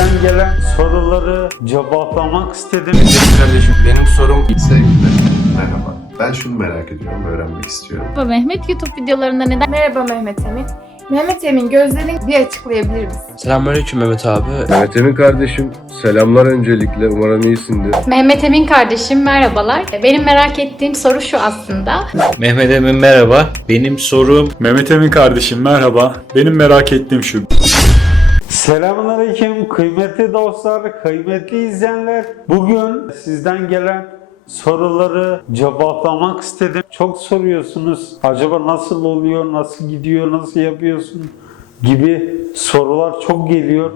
Sizden gelen soruları cevaplamak istedim. Kardeşim benim sorum Sevgili merhaba. Ben şunu merak ediyorum, öğrenmek istiyorum. Merhaba Mehmet YouTube videolarında neden Merhaba Mehmet Emin. Mehmet Emin gözlerini bir açıklayabilir misin? Selamünaleyküm Mehmet abi. Mehmet Emin kardeşim, selamlar öncelikle. Umarım iyisindir. Mehmet Emin kardeşim merhabalar. Benim merak ettiğim soru şu aslında. Mehmet Emin merhaba. Benim sorum Mehmet Emin kardeşim merhaba. Benim merak ettiğim şu. Selamünaleyküm kıymetli dostlar, kıymetli izleyenler. Bugün sizden gelen soruları cevaplamak istedim. Çok soruyorsunuz. Acaba nasıl oluyor, nasıl gidiyor, nasıl yapıyorsun gibi sorular çok geliyor.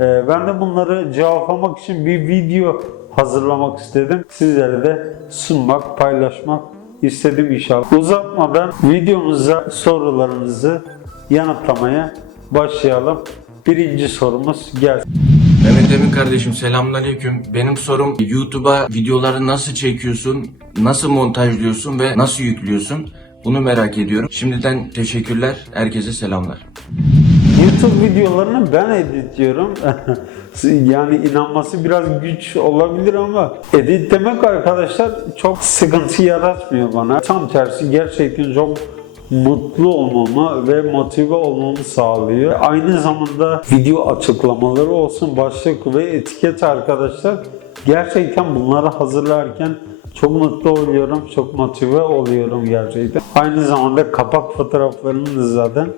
Ee, ben de bunları cevaplamak için bir video hazırlamak istedim. Sizlere de sunmak, paylaşmak istedim inşallah. Uzatmadan videomuza sorularınızı yanıtlamaya başlayalım. Birinci sorumuz gelsin. Mehmet Emin kardeşim selamünaleyküm. Benim sorum YouTube'a videoları nasıl çekiyorsun, nasıl montajlıyorsun ve nasıl yüklüyorsun? Bunu merak ediyorum. Şimdiden teşekkürler. Herkese selamlar. YouTube videolarını ben editliyorum. yani inanması biraz güç olabilir ama edit demek arkadaşlar çok sıkıntı yaratmıyor bana. Tam tersi gerçekten çok mutlu olmamı ve motive olmamı sağlıyor. Aynı zamanda video açıklamaları olsun, başlık ve etiket arkadaşlar gerçekten bunları hazırlarken çok mutlu oluyorum, çok motive oluyorum gerçekten. Aynı zamanda kapak fotoğraflarını zaten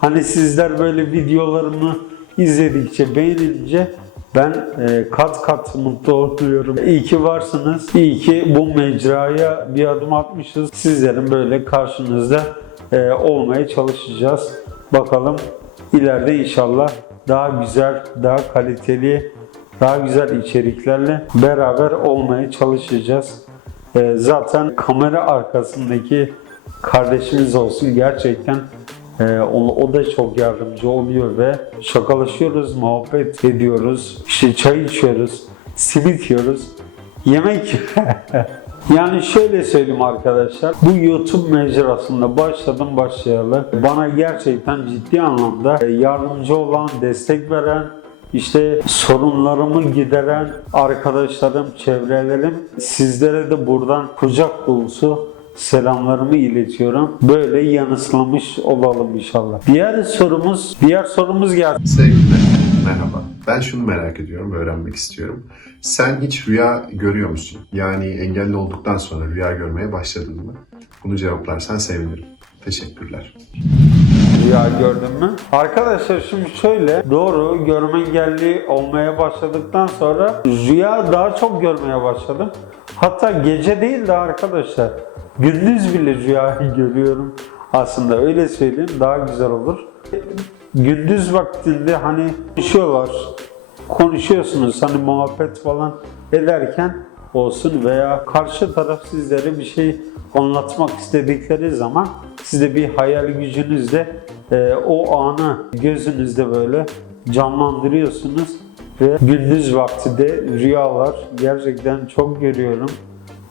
Hani sizler böyle videolarımı izledikçe, beğenince ben e, kat kat mutlu oluyorum. İyi ki varsınız. İyi ki bu mecraya bir adım atmışız. Sizlerin böyle karşınızda olmaya çalışacağız. Bakalım ileride inşallah daha güzel, daha kaliteli, daha güzel içeriklerle beraber olmaya çalışacağız. E, zaten kamera arkasındaki kardeşimiz olsun gerçekten o, o da çok yardımcı oluyor ve şakalaşıyoruz, muhabbet ediyoruz, işte çay içiyoruz, simit yiyoruz, yemek Yani şöyle söyleyeyim arkadaşlar, bu YouTube mecrasında başladım başlayalı. Bana gerçekten ciddi anlamda yardımcı olan, destek veren, işte sorunlarımı gideren arkadaşlarım, çevrelerim sizlere de buradan kucak dolusu selamlarımı iletiyorum. Böyle yanıslamış olalım inşallah. Diğer sorumuz, diğer sorumuz geldi. Sevgili merhaba. Ben şunu merak ediyorum, öğrenmek istiyorum. Sen hiç rüya görüyor musun? Yani engelli olduktan sonra rüya görmeye başladın mı? Bunu cevaplarsan sevinirim. Teşekkürler. Rüya gördün mü? Arkadaşlar şimdi şöyle doğru görme engelli olmaya başladıktan sonra rüya daha çok görmeye başladım. Hatta gece değil de arkadaşlar gündüz bile rüyayı görüyorum. Aslında öyle söyleyeyim daha güzel olur. Gündüz vaktinde hani konuşuyorlar, konuşuyorsunuz hani muhabbet falan ederken olsun veya karşı taraf sizlere bir şey anlatmak istedikleri zaman siz de bir hayal gücünüzle e, o anı gözünüzde böyle canlandırıyorsunuz ve gündüz vakti de rüyalar gerçekten çok görüyorum.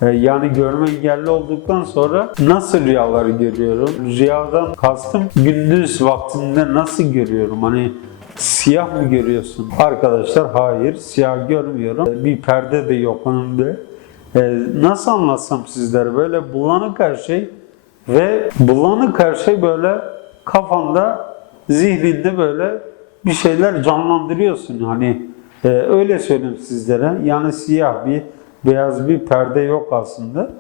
E, Yani görme engelli olduktan sonra nasıl rüyaları görüyorum? Rüyadan kastım gündüz vaktinde nasıl görüyorum? Hani siyah mı görüyorsun? Arkadaşlar hayır siyah görmüyorum. E, Bir perde de yok önümde. E, Nasıl anlatsam sizlere böyle bulanık her şey ve bulanık her şey böyle kafanda zihninde böyle bir şeyler canlandırıyorsun. Hani e, öyle söyleyeyim sizlere. Yani siyah bir beyaz bir perde yok aslında.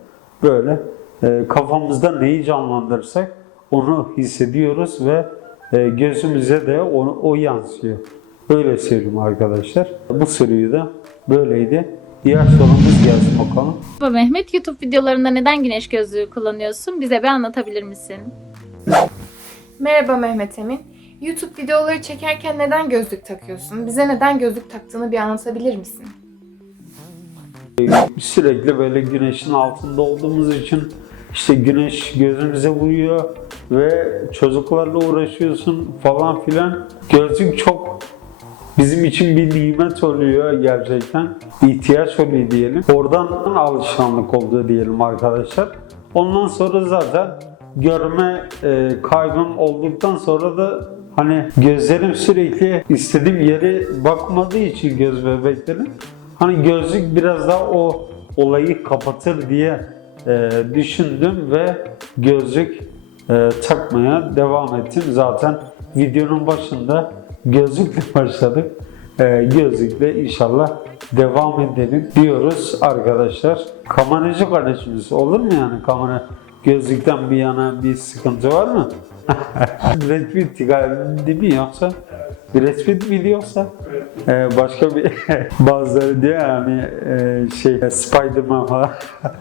Böyle e, kafamızda neyi canlandırırsak onu hissediyoruz ve e, gözümüze de o, o yansıyor. Öyle söyleyeyim arkadaşlar. Bu soruyu da böyleydi. Diğer sorumuz gelsin bakalım. Merhaba Mehmet YouTube videolarında neden güneş gözlüğü kullanıyorsun? Bize bir anlatabilir misin? Merhaba Mehmet Emin. YouTube videoları çekerken neden gözlük takıyorsun? Bize neden gözlük taktığını bir anlatabilir misin? Sürekli böyle güneşin altında olduğumuz için işte güneş gözümüze vuruyor ve çocuklarla uğraşıyorsun falan filan. Gözlük çok bizim için bir nimet oluyor gerçekten. İhtiyaç oluyor diyelim. Oradan alışkanlık oldu diyelim arkadaşlar. Ondan sonra zaten görme e, kaybım olduktan sonra da Hani gözlerim sürekli istediğim yere bakmadığı için göz bebeklerin hani gözlük biraz daha o olayı kapatır diye e, düşündüm ve gözlük e, takmaya devam ettim. Zaten videonun başında gözlükle başladık. E, gözlükle inşallah devam edelim diyoruz arkadaşlar. Kameracı kardeşimiz olur mu yani kamera gözlükten bir yana bir sıkıntı var mı? Brad Pitt değil mi yoksa? Brad Pitt miydi yoksa? E, başka bir bazıları diyor yani e, şey Spider-Man falan.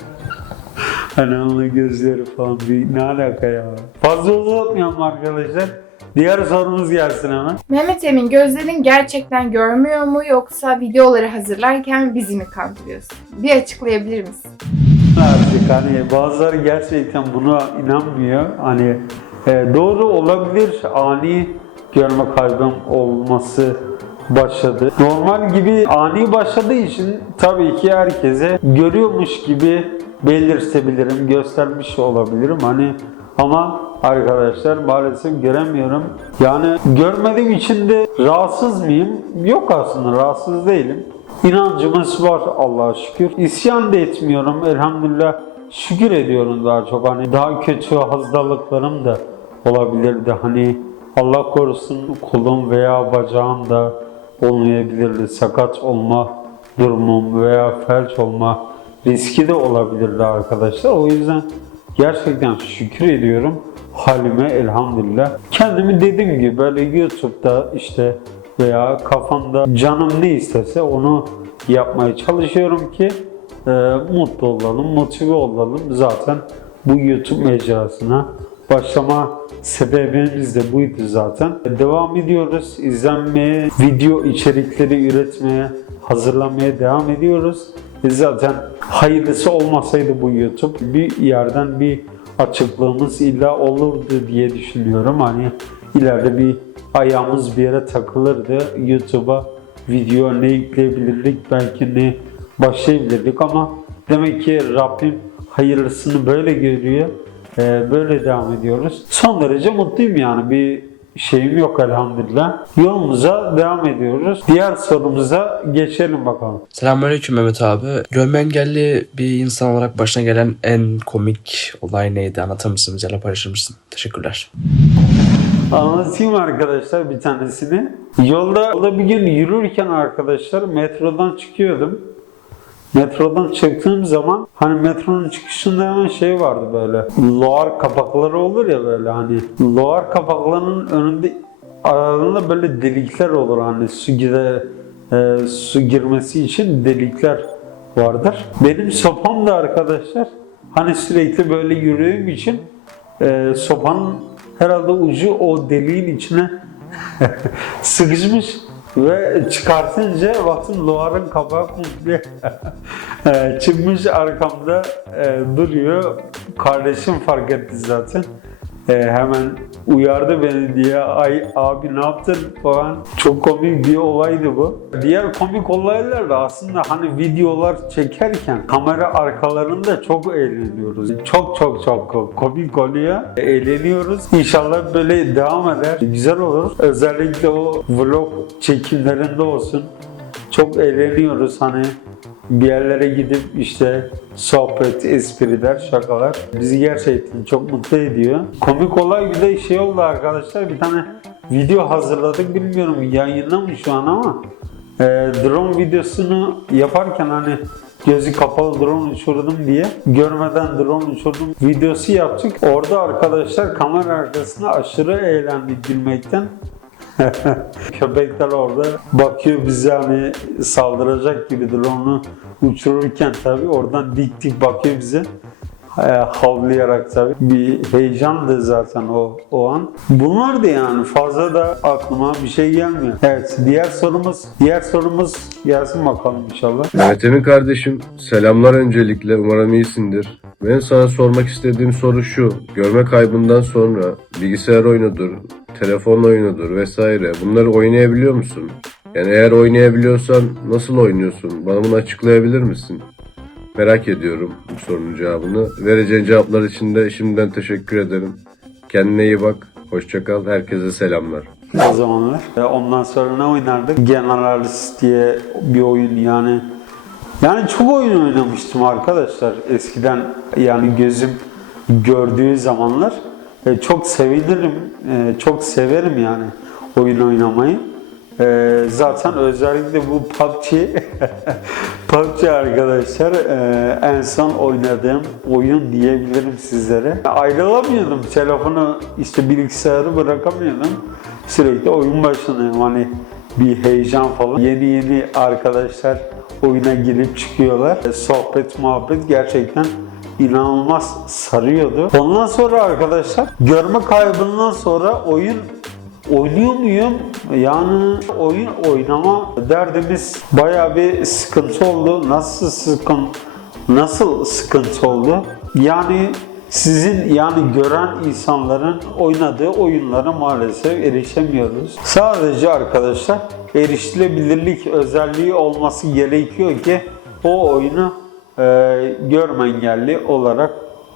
Hani onun gözleri falan bir ne alaka ya? Fazla uzatmayalım arkadaşlar. Diğer sorumuz gelsin hemen. Mehmet Emin gözlerin gerçekten görmüyor mu yoksa videoları hazırlarken bizi mi kandırıyorsun? Bir açıklayabilir misin? Artık hani bazıları gerçekten buna inanmıyor. Hani e, doğru olabilir ani görme kaybım olması başladı. Normal gibi ani başladığı için tabii ki herkese görüyormuş gibi belirtebilirim, göstermiş olabilirim. Hani ama arkadaşlar maalesef göremiyorum. Yani görmediğim için de rahatsız mıyım? Yok aslında rahatsız değilim. İnancımız var Allah'a şükür. İsyan da etmiyorum elhamdülillah. Şükür ediyorum daha çok. Hani daha kötü hastalıklarım da olabilirdi. Hani Allah korusun kolum veya bacağım da olmayabilirdi. Sakat olma durumum veya felç olma riski de olabilirdi arkadaşlar. O yüzden gerçekten şükür ediyorum halime elhamdülillah. Kendimi dediğim gibi böyle YouTube'da işte veya kafamda canım ne istese onu yapmaya çalışıyorum ki e, mutlu olalım, motive olalım. Zaten bu YouTube mecrasına başlama sebebimiz de buydu zaten. Devam ediyoruz. izlenmeye, video içerikleri üretmeye, hazırlamaya devam ediyoruz. E zaten hayırlısı olmasaydı bu YouTube bir yerden bir açıklığımız illa olurdu diye düşünüyorum. Hani ileride bir ayağımız bir yere takılırdı. YouTube'a video ne yükleyebilirdik belki ne başlayabilirdik ama demek ki Rabbim hayırlısını böyle görüyor. Ee, böyle devam ediyoruz. Son derece mutluyum yani bir şeyim yok elhamdülillah. Yolumuza devam ediyoruz. Diğer sorumuza geçelim bakalım. Selamünaleyküm Mehmet abi. Görme engelli bir insan olarak başına gelen en komik olay neydi? Anlatır mısın? Bizlerle paylaşır mısın? Teşekkürler. Anlatayım arkadaşlar bir tanesini. Yolda, yolda bir gün yürürken arkadaşlar metrodan çıkıyordum. Metrodan çıktığım zaman hani metronun çıkışında hemen şey vardı böyle. Loğar kapakları olur ya böyle hani. Loğar kapaklarının önünde aralarında böyle delikler olur hani su gire, e, su girmesi için delikler vardır. Benim sopam da arkadaşlar hani sürekli böyle yürüdüğüm için e, sopanın herhalde ucu o deliğin içine sıkışmış ve çıkartınca baktım loğarın kapağı komple e, çıkmış arkamda e, duruyor. Kardeşim fark etti zaten. E, hemen uyardı beni diye ay abi ne yaptın falan. Çok komik bir olaydı bu. Diğer komik olaylar da aslında hani videolar çekerken kamera arkalarında çok eğleniyoruz. Çok çok çok komik oluyor. Eğleniyoruz. İnşallah böyle devam eder. Güzel olur. Özellikle o vlog çekimlerinde olsun. Çok eğleniyoruz hani bir yerlere gidip işte sohbet, espriler, şakalar bizi gerçekten çok mutlu ediyor. Komik olay bir de şey oldu arkadaşlar bir tane video hazırladık bilmiyorum yayında mı şu an ama e, drone videosunu yaparken hani gözü kapalı drone uçurdum diye görmeden drone uçurdum videosu yaptık. Orada arkadaşlar kamera arkasında aşırı eğlendik gülmekten. Köpekler orada bakıyor bize hani saldıracak gibi drone'u uçururken tabii oradan dik dik bakıyor bize. E, havlayarak tabii. Bir heyecandı zaten o, o an. Bunlar da yani fazla da aklıma bir şey gelmiyor. Evet diğer sorumuz diğer sorumuz gelsin bakalım inşallah. Mehmet Emin kardeşim selamlar öncelikle umarım iyisindir. Benim sana sormak istediğim soru şu. Görme kaybından sonra bilgisayar oyunudur, telefon oyunudur vesaire bunları oynayabiliyor musun? Yani eğer oynayabiliyorsan nasıl oynuyorsun? Bana bunu açıklayabilir misin? Merak ediyorum bu sorunun cevabını. Vereceğin cevaplar için de şimdiden teşekkür ederim. Kendine iyi bak. Hoşça kal. Herkese selamlar. o zamanlar. E, Ondan sonra ne oynardık? Generalist diye bir oyun yani. Yani çok oyun oynamıştım arkadaşlar eskiden yani gözüm gördüğü zamanlar. E, çok sevinirim, e, çok severim yani oyun oynamayı. E, zaten özellikle bu PUBG, PUBG arkadaşlar e, en son oynadığım oyun diyebilirim sizlere. Ayrılamıyordum telefonu işte bilgisayarı bırakamıyordum. Sürekli oyun başındayım hani bir heyecan falan. Yeni yeni arkadaşlar oyuna girip çıkıyorlar. E, Sohbet muhabbet gerçekten inanılmaz sarıyordu. Ondan sonra arkadaşlar görme kaybından sonra oyun oynuyor muyum? Yani oyun oynama derdimiz bayağı bir sıkıntı oldu. Nasıl sıkıntı nasıl sıkıntı oldu? Yani sizin yani gören insanların oynadığı oyunlara maalesef erişemiyoruz. Sadece arkadaşlar erişilebilirlik özelliği olması gerekiyor ki o oyunu e, görme engelli olarak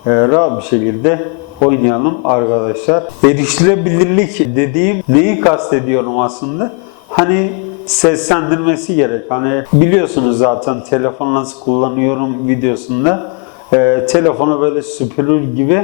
e, rahat bir şekilde oynayalım arkadaşlar. Erişilebilirlik dediğim neyi kastediyorum aslında? Hani seslendirmesi gerek. Hani biliyorsunuz zaten telefon nasıl kullanıyorum videosunda. E, telefonu böyle süpürür gibi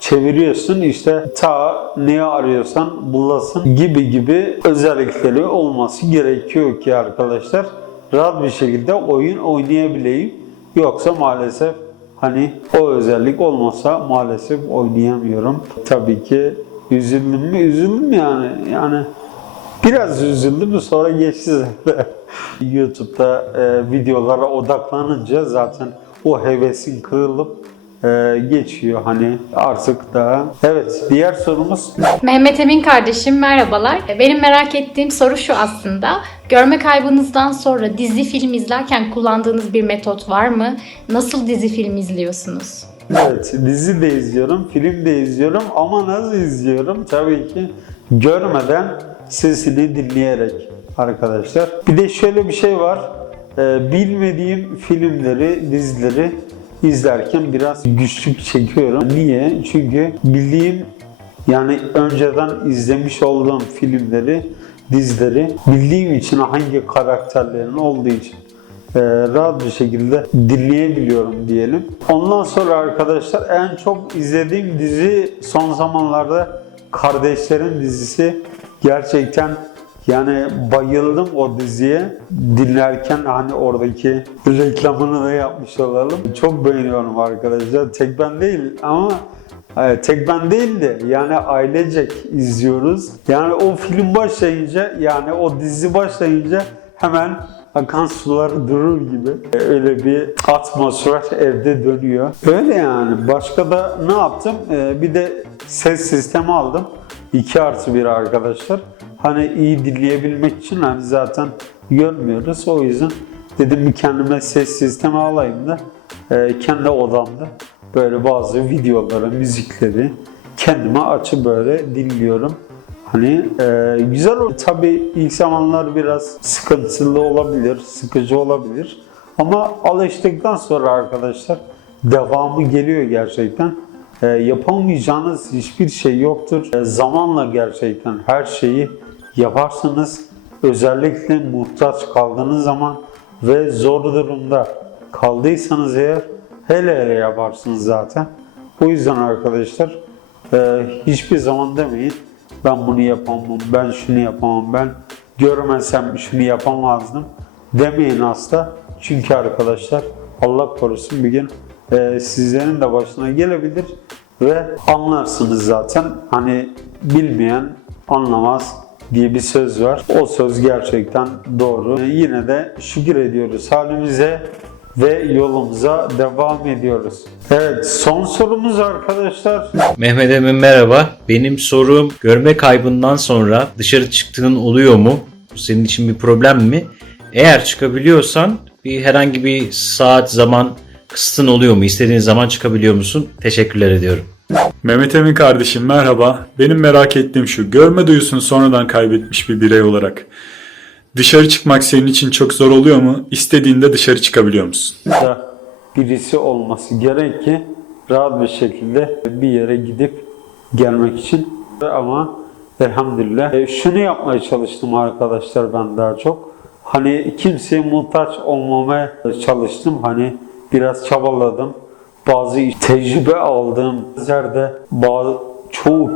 çeviriyorsun işte ta neyi arıyorsan bulasın gibi gibi özellikleri olması gerekiyor ki arkadaşlar rahat bir şekilde oyun oynayabileyim. Yoksa maalesef hani o özellik olmasa maalesef oynayamıyorum. Tabii ki üzüldüm mü? Üzüldüm yani. Yani biraz üzüldüm sonra geçti zaten. YouTube'da e, videolara odaklanınca zaten o hevesin kırılıp e, geçiyor hani artık da. Evet diğer sorumuz Mehmet Emin kardeşim merhabalar. Benim merak ettiğim soru şu aslında. Görme kaybınızdan sonra dizi film izlerken kullandığınız bir metot var mı? Nasıl dizi film izliyorsunuz? Evet, dizi de izliyorum, film de izliyorum ama nasıl izliyorum? Tabii ki görmeden sesini dinleyerek arkadaşlar. Bir de şöyle bir şey var. Ee, bilmediğim filmleri, dizileri izlerken biraz güçlük çekiyorum. Niye? Çünkü bildiğim yani önceden izlemiş olduğum filmleri, dizileri bildiğim için hangi karakterlerin olduğu için e, rahat bir şekilde dinleyebiliyorum diyelim. Ondan sonra arkadaşlar en çok izlediğim dizi son zamanlarda Kardeşlerin dizisi gerçekten yani bayıldım o diziye. Dinlerken hani oradaki reklamını da yapmış olalım. Çok beğeniyorum arkadaşlar. Tek ben değil ama e, tek ben değil de yani ailecek izliyoruz. Yani o film başlayınca yani o dizi başlayınca hemen akan sular durur gibi E, öyle bir atmosfer evde dönüyor. Öyle yani. Başka da ne yaptım? E, bir de ses sistemi aldım. 2 artı 1 arkadaşlar. Hani iyi dinleyebilmek için hani zaten görmüyoruz. O yüzden dedim kendime ses sistemi alayım da e, kendi odamda böyle bazı videoları, müzikleri kendime açıp böyle dinliyorum. Hani e, güzel olur. Tabii ilk zamanlar biraz sıkıntılı olabilir, sıkıcı olabilir. Ama alıştıktan sonra arkadaşlar devamı geliyor gerçekten. E, yapamayacağınız hiçbir şey yoktur. E, zamanla gerçekten her şeyi yaparsınız. Özellikle muhtaç kaldığınız zaman ve zor durumda kaldıysanız eğer hele hele yaparsınız zaten. O yüzden arkadaşlar e, hiçbir zaman demeyin ben bunu yapamam, ben şunu yapamam, ben görmesem şunu yapamazdım demeyin asla. Çünkü arkadaşlar Allah korusun bir gün e, sizlerin de başına gelebilir ve anlarsınız zaten. Hani bilmeyen anlamaz diye bir söz var. O söz gerçekten doğru. E, yine de şükür ediyoruz halimize ve yolumuza devam ediyoruz. Evet son sorumuz arkadaşlar. Mehmet Emin merhaba. Benim sorum görme kaybından sonra dışarı çıktığın oluyor mu? Bu senin için bir problem mi? Eğer çıkabiliyorsan bir herhangi bir saat zaman kısıtın oluyor mu? İstediğin zaman çıkabiliyor musun? Teşekkürler ediyorum. Mehmet Emin kardeşim merhaba. Benim merak ettiğim şu. Görme duyusunu sonradan kaybetmiş bir birey olarak. Dışarı çıkmak senin için çok zor oluyor mu? İstediğinde dışarı çıkabiliyor musun? birisi olması gerek ki rahat bir şekilde bir yere gidip gelmek için ama Elhamdülillah. E, şunu yapmaya çalıştım arkadaşlar ben daha çok. Hani kimseye muhtaç olmamaya çalıştım. Hani biraz çabaladım. Bazı tecrübe aldığım yerde bazı çok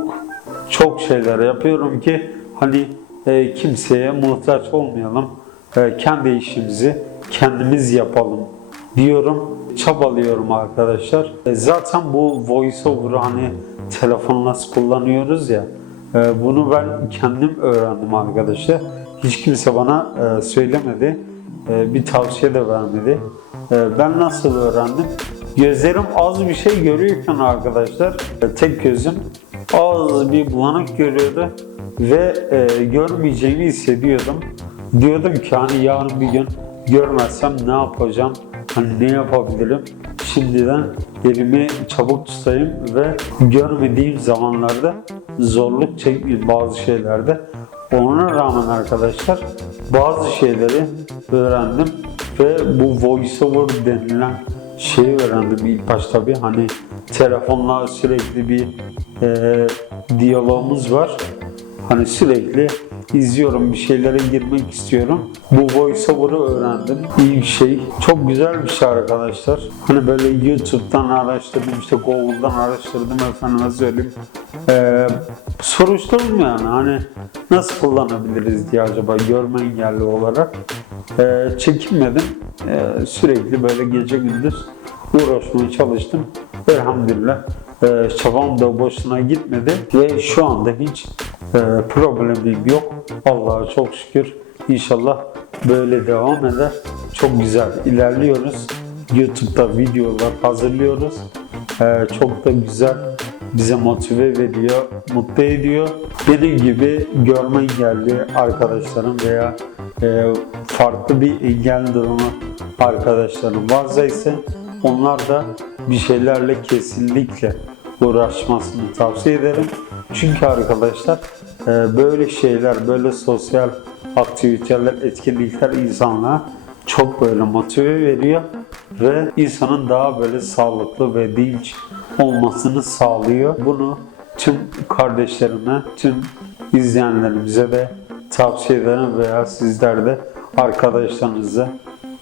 çok şeyler yapıyorum ki hani e, kimseye muhtaç olmayalım. E, kendi işimizi kendimiz yapalım diyorum. Çabalıyorum arkadaşlar. E, zaten bu voiceover hani telefon nasıl kullanıyoruz ya e, bunu ben kendim öğrendim arkadaşlar. Hiç kimse bana e, söylemedi. E, bir tavsiye de vermedi. E, ben nasıl öğrendim? Gözlerim az bir şey görüyorken arkadaşlar e, tek gözüm az bir bulanık görüyordu ve e, görmeyeceğimi hissediyordum. Diyordum ki hani yarın bir gün görmezsem ne yapacağım? Hani ne yapabilirim? Şimdiden elimi çabuk tutayım ve görmediğim zamanlarda zorluk çekmeyeyim bazı şeylerde. Ona rağmen arkadaşlar bazı şeyleri öğrendim ve bu voiceover denilen şeyi öğrendim ilk başta tabii hani telefonla sürekli bir e, diyalogumuz var. Hani sürekli izliyorum bir şeylere girmek istiyorum. Bu voiceover'ı öğrendim. İyi bir şey. Çok güzel bir şey arkadaşlar. Hani böyle YouTube'dan araştırdım, işte Google'dan araştırdım efendime söyleyeyim. Ee, soruşturdum yani hani nasıl kullanabiliriz diye acaba görme engelli olarak. Ee, çekinmedim. Ee, sürekli böyle gece gündüz uğraşmaya çalıştım. Elhamdülillah e, çabam da boşuna gitmedi ve şu anda hiç problemim yok. Allah'a çok şükür. İnşallah böyle devam eder. Çok güzel ilerliyoruz. YouTube'da videolar hazırlıyoruz. E, çok da güzel bize motive veriyor, mutlu ediyor. Benim gibi görme engelli arkadaşlarım veya e, farklı bir engel durumu arkadaşlarım varsa ise onlar da bir şeylerle kesinlikle uğraşmasını tavsiye ederim. Çünkü arkadaşlar e, böyle şeyler, böyle sosyal aktiviteler, etkinlikler insanlara çok böyle motive veriyor ve insanın daha böyle sağlıklı ve dinç olmasını sağlıyor. Bunu tüm kardeşlerime, tüm izleyenlerimize de tavsiye ederim veya sizler de arkadaşlarınıza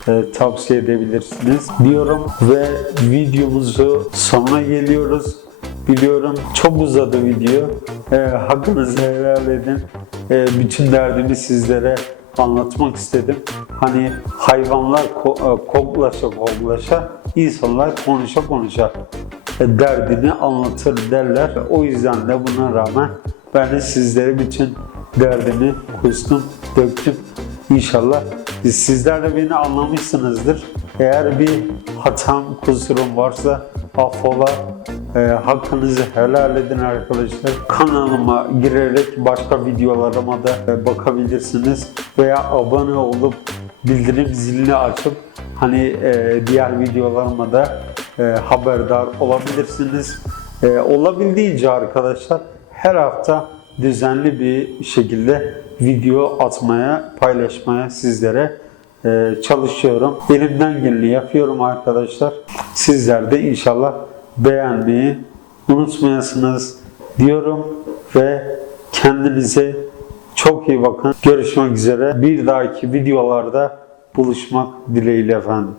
e, tavsiye edebilirsiniz diyorum ve videomuzu sonuna geliyoruz. Biliyorum çok uzadı video. E, hakkınızı helal edin. E, bütün derdimi sizlere anlatmak istedim. Hani hayvanlar ko- e, koklaşa koklaşa, insanlar konuşa konuşa e, derdini anlatır derler. O yüzden de buna rağmen ben de sizlere bütün derdimi kustum, döktüm. İnşallah sizler de beni anlamışsınızdır. Eğer bir hatam, kusurum varsa affola. E, hakkınızı helal edin arkadaşlar. Kanalıma girerek başka videolarıma da e, bakabilirsiniz. Veya abone olup bildirim zilini açıp hani e, diğer videolarıma da e, haberdar olabilirsiniz. E, olabildiğince arkadaşlar her hafta düzenli bir şekilde video atmaya, paylaşmaya sizlere çalışıyorum. Elimden geleni yapıyorum arkadaşlar. Sizler de inşallah beğenmeyi unutmayasınız diyorum ve kendinize çok iyi bakın. Görüşmek üzere. Bir dahaki videolarda buluşmak dileğiyle efendim.